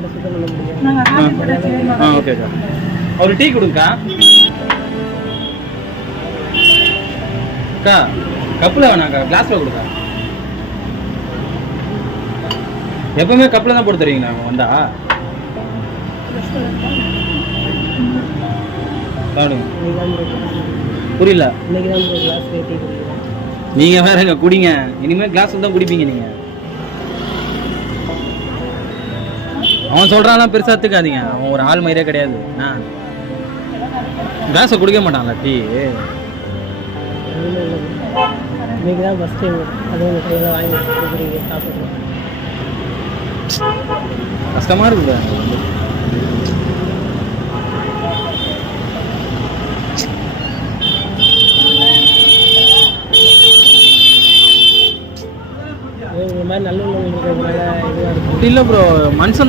மாட்டை சுத்தம் பண்ண முடியும். ஓகேக்கா. ஒரு டீ கொடுங்கக்கா. அக்கா கப்பில் வேணாக்கா, கிளாஸில் கொடுக்கா. எப்பவுமே கப்பில் தான் போட்டு தருவீங்க நாங்கள் வந்தா? புரியல. நீங்க வேறங்க குடிங்க, இனிமே கிளாஸ்ல தான் குடிப்பீங்க நீங்க. அவன் சொல்றான் பெருசா எடுத்துக்காதீங்க, அவன் ஒரு ஆள் மாதிரியே கிடையாது. கிளாஸை குடிக்க மாட்டான்ல டீ. இன்னைக்கு தான் ஃபர்ஸ்ட் டைம் அது உங்கள் கையில் வாங்கி கொடுக்குறீங்க, சாப்பிட்றோம். கஷ்டமா இருக்குது. இந்த மாதிரி நல்ல இருக்கிறதுனால இதுவாக இருக்கும். இல்லை ப்ரோ, மனுஷன்